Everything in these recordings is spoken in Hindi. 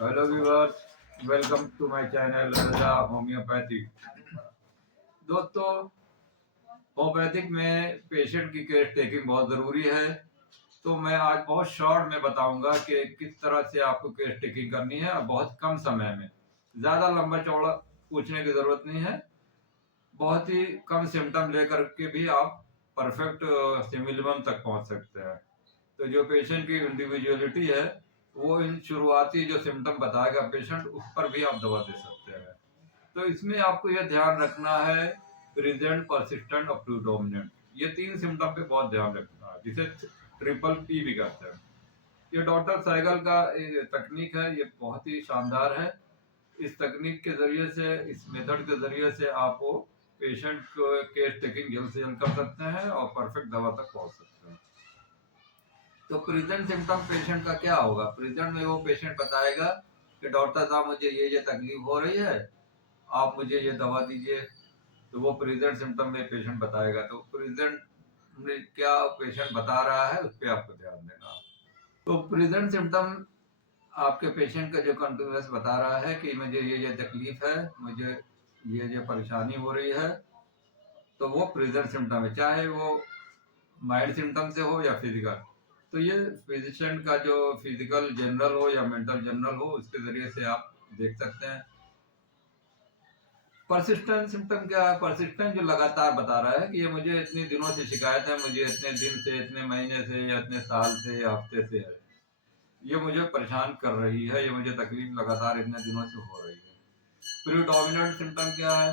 Hello viewers, welcome to my channel Raza homoeopathy. दोस्तों, होम्योपैथिक में पेशेंट की केयर टेकिंग बहुत ज़रूरी है। तो मैं आज बहुत शॉर्ट में बताऊंगा कि किस तरह से आपको केयर टेकिंग करनी है और बहुत कम समय में। ज़्यादा लंबा चौड़ा पूछने की ज़रूरत नहीं है। बहुत ही कम सिम्टम लेकर के भी आप परफेक्ट सिमिलम तक पहुंच सकते हैं। तो जो पेशेंट की इंडिविजुअलिटी है, वो इन शुरुआती जो सिम्टम बताएगा पेशेंट, उस पर भी आप दवा दे सकते हैं। तो इसमें आपको यह ध्यान रखना है, प्रेजेंट, परसिस्टेंट और प्रीडोमिनेंट, ये तीन सिम्टम पे बहुत ध्यान रखना है, जिसे ट्रिपल पी भी कहते हैं। ये डॉक्टर साइगल का तकनीक है, ये बहुत ही शानदार है। इस तकनीक के जरिए से, इस मेथड के जरिए से आप वो पेशेंट को केस टेकिंग जल्द से जल्द कर सकते हैं और परफेक्ट दवा तक पहुंच सकते हैं। तो प्रेजेंट सिम्टम पेशेंट का क्या होगा? प्रेजेंट में वो पेशेंट बताएगा कि डॉक्टर साहब, मुझे ये तकलीफ हो रही है, आप मुझे ये दवा दीजिए। तो वो प्रेजेंट सिम्टम में पेशेंट बताएगा। तो प्रेजेंट में क्या पेशेंट बता रहा है, उस पर आपको ध्यान देना। तो प्रेजेंट सिम्टम आपके पेशेंट का जो कंटिन्यूस बता रहा है कि मुझे ये तकलीफ है, मुझे ये परेशानी हो रही है, तो वो प्रेजेंट सिम्टम है, चाहे वो माइल्ड सिम्टम से हो या फिजिकल। तो ये फिजिशियन का जो फिजिकल जनरल हो या मेंटल जनरल हो, उसके जरिए से आप देख सकते हैं। परसिस्टेंट सिम्टम क्या है? परसिस्टेंट जो लगातार बता रहा है कि ये मुझे इतने दिनों से शिकायत है, मुझे इतने दिन से, इतने महीने से या इतने साल से या हफ्ते से है, ये मुझे परेशान कर रही है, ये मुझे तकलीफ लगातार इतने दिनों से हो रही है। प्रीडोमिनेंट सिम्टम क्या है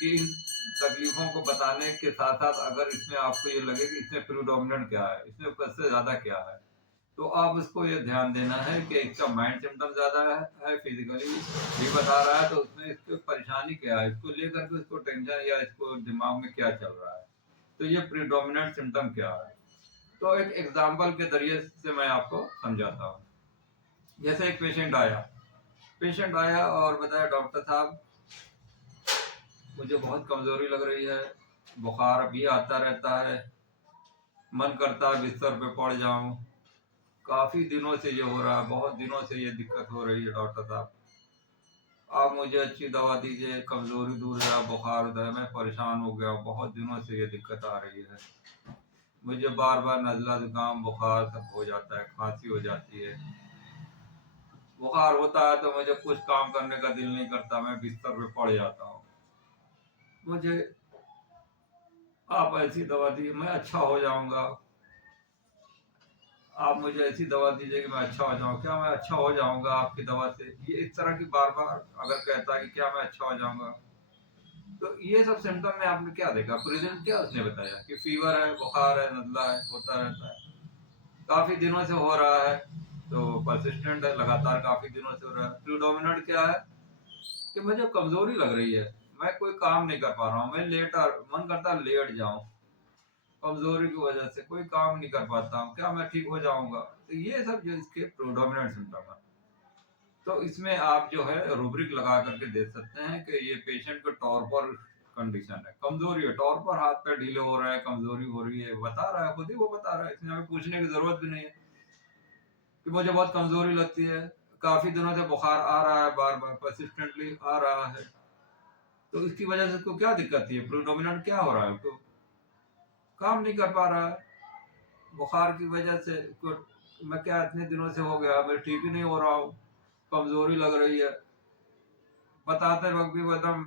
कि इन तकलीफों को बताने के साथ साथ अगर इसमें आपको ये लगे कि इसमें प्रीडोमिनेंट क्या है, इसमें सबसे ज्यादा क्या है, तो आप उसको ये ध्यान देना है कि इसका माइंड सिम्टम ज्यादा है, फिजिकली भी बता रहा है, तो उसमें इसको परेशानी क्या है, इसको लेकर के उसको टेंशन या इसको दिमाग में क्या चल रहा है, तो ये प्रीडोमिनेंट सिम्टम क्या है। तो एक एग्जाम्पल के जरिए से मैं आपको समझाता हूँ। जैसे एक पेशेंट आया और बताया, डॉक्टर साहब, मुझे बहुत कमजोरी लग रही है, बुखार भी आता रहता है, मन करता है बिस्तर पे पड़ जाऊं, काफी दिनों से ये हो रहा है, बहुत दिनों से ये दिक्कत हो रही है, डॉक्टर साहब आप मुझे अच्छी दवा दीजिए, कमजोरी दूर है, बुखार उधर है, मैं परेशान हो गया, बहुत दिनों से ये दिक्कत आ रही है, मुझे बार बार नजला जुकाम बुखार सब हो जाता है, खांसी हो जाती है, बुखार होता है तो मुझे कुछ काम करने का दिल नहीं करता, मैं बिस्तर पे पड़ जाता हूँ, मुझे आप ऐसी दवा दीजिए, मैं अच्छा हो जाऊंगा, आप मुझे ऐसी दवा दीजिए कि मैं अच्छा हो जाऊँ, क्या मैं अच्छा हो जाऊंगा आपकी दवा से? ये इस तरह की बार बार अगर कहता है कि क्या मैं अच्छा हो जाऊंगा, तो ये सब सिम्टम में आपने क्या देखा? प्रेजेंट क्या उसने बताया कि फीवर है, बुखार है, नजला है, होता रहता है, काफी दिनों से हो रहा है, तो परसिस्टेंट है, लगातार काफी दिनों से हो रहा है। प्रीडोमिनेंट क्या है कि मुझे कमजोरी लग रही है, मैं कोई काम नहीं कर पा रहा हूँ, मैं लेटा, मन करता है लेट जाऊं, कमजोरी की वजह से कोई काम नहीं कर पाता हूँ, क्या मैं ठीक हो जाऊंगा? तो ये सब जो इसके प्रोडोमिनेंट सिम्टम है। तो इसमें आप जो है रूब्रिक लगा करके देख सकते हैं कि ये पेशेंट को टॉर्पर कंडीशन है, कमजोरी है, टॉर्पर, हाथ पैर ढीले हो रहे हैं, कमजोरी हो रही है, बता रहा है, खुद ही वो बता रहा है, इसमें हमें पूछने की जरूरत भी नहीं है कि मुझे बहुत कमजोरी लगती है, काफी दिनों से बुखार आ रहा है, बार बार परसिस्टेंटली आ रहा है, तो इसकी वजह से उसको क्या दिक्कत है? प्रोडोमिनेंट क्या हो रहा है? तो काम नहीं कर पा रहा है, बुखार की वजह से मैं क्या, इतने दिनों से हो गया, मैं ठीक ही नहीं हो रहा हूँ, कमजोरी लग रही है, बताते वक्त भी वो एकदम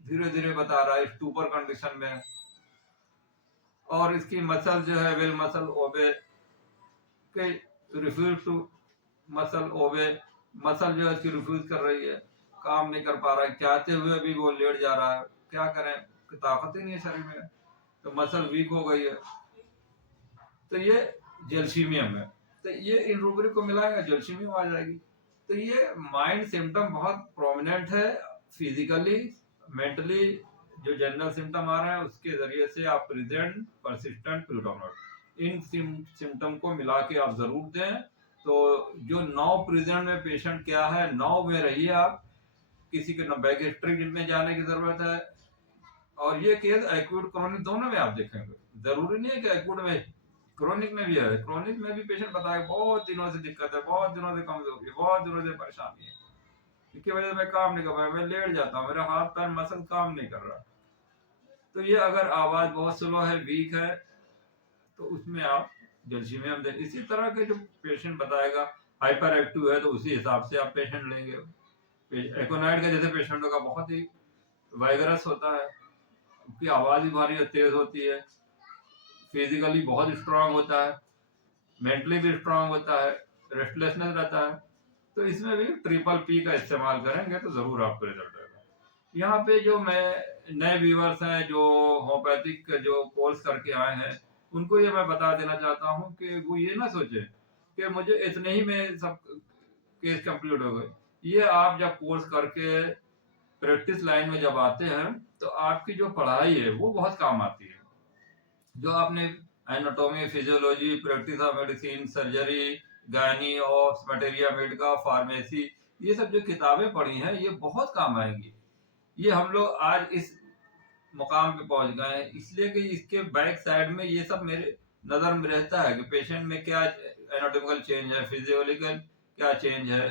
धीरे धीरे बता रहा है, स्टूपर कंडीशन में। और इसकी मसल जो है, विल मसल ओबे के रिफ्यूज टू मसल ओबे, मसल जो है इसकी रिफ्यूज कर रही है, काम नहीं कर पा रहा है, चाहते हुए भी वो लेट जा रहा है, क्या करें, ताकत ही नहीं है शरीर में, तो मसल वीक हो गई है, तो ये जेलसीमियम है। तो ये इन रूबरिक को मिलाएगा, जेलसीमियम आ जाएगी। तो ये माइंड सिम्टम बहुत प्रोमिनेंट है, फिजिकली, मेंटली जो जनरल सिम्टम आ रहे हैं उसके जरिए से आप प्रेजेंट, परसिस्टेंट, प्रीडोमिनेंट, इन सिम्टम को मिला के आप जरूर दें। तो जो 9 प्रेजेंट में पेशेंट क्या है, 9 में रहिए आप, किसी के न बैक हिस्ट्री में जाने की जरूरत है। और ये केस एक्यूट क्रोनिक दोनों में आप देखेंगे, जरूरी नहीं है कि एक्यूट में, क्रोनिक में भी है, क्रोनिक में भी पेशेंट बताए बहुत दिनों से दिक्कत है, बहुत दिनों से कमजोरी है, बहुत दिनों से परेशानी है, इसकी वजह से मैं काम नहीं कर पाया, मैं लेट जाता हूँ, मेरा हाथ पैर मसल काम नहीं कर रहा। तो ये अगर आवाज बहुत स्लो है, वीक है, तो उसमें आप जलसीमियम दे। इसी तरह के जो पेशेंट बताएगा हाइपर एक्टिव है, तो उसी हिसाब से आप पेशेंट लेंगे। एकोनाइट का जैसे पेशेंटों का बहुत ही वाइगरस होता है, उसकी आवाज भी भारी तेज होती है, फिजिकली बहुत स्ट्रांग होता है, मेंटली भी स्ट्रांग होता है, रेस्टलेसनेस रहता है। तो इसमें भी ट्रिपल पी का इस्तेमाल करेंगे तो जरूर आपको रिजल्ट आएगा। यहाँ पे जो मैं नए व्यूअर्स हैं जो होम्योपैथिक जो कोर्स करके आए हैं, उनको ये मैं बता देना चाहता हूँ कि वो ये ना सोचे कि मुझे इतने ही में सब केस कंप्लीट हो गए। ये आप जब कोर्स करके प्रैक्टिस लाइन में जब आते हैं, तो आपकी जो पढ़ाई है वो बहुत काम आती है। जो आपने anatomy, physiology, practice of medicine, surgery, gynae of materia Medica, pharmacy, ये सब जो किताबें पढ़ी हैं ये बहुत काम आएंगी। ये हम लोग आज इस मुकाम पे पहुंच गए हैं इसलिए कि इसके बैक साइड में ये सब मेरे नजर में रहता है कि पेशेंट में क्या एनाटॉमिकल चेंज है, फिजियोलॉजिकल क्या चेंज है,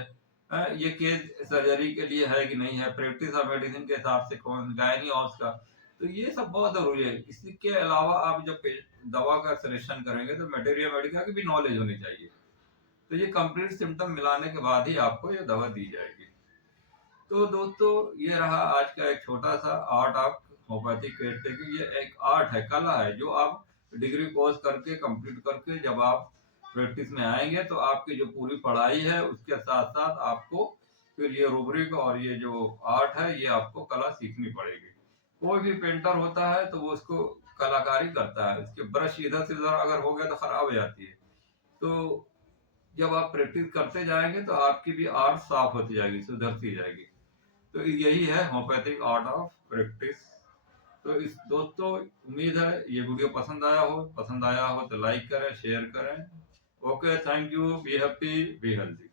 ये केस सर्जरी के लिए है कि नहीं है, प्रैक्टिस ऑफ मेडिसिन के हिसाब से कौन, गायनी ऑफ का। तो ये सब बहुत जरूरी है। इसके अलावा आप जब दवा का सिलेक्शन करेंगे तो मटेरिया मेडिका की भी नॉलेज होनी चाहिए। तो ये कंप्लीट सिम्टम मिलाने के बाद ही आपको ये दवा दी जाएगी। तो दोस्तों ये रहा आज का एक छोटा सा art of homeopathic care taking. ये एक आर्ट है, कला है, जो आप डिग्री कोर्स करके कंप्लीट करके जब आप प्रैक्टिस में आएंगे तो आपकी जो पूरी पढ़ाई है उसके साथ साथ आपको फिर ये रूब्रिक और ये जो आर्ट है ये आपको कला सीखनी पड़ेगी। कोई भी पेंटर होता है तो वो उसको कलाकारी करता है, उसके ब्रश इधर से उधर अगर हो गया तो खराब हो जाती है। तो जब आप प्रैक्टिस करते जाएंगे तो आपकी भी आर्ट साफ होती जाएगी, सुधरती जाएगी। तो यही है होम्योपैथिक आर्ट ऑफ प्रैक्टिस। तो इस दोस्तों उम्मीद है ये वीडियो पसंद आया हो तो लाइक करें, शेयर करें। Okay, thank you, be happy, be healthy.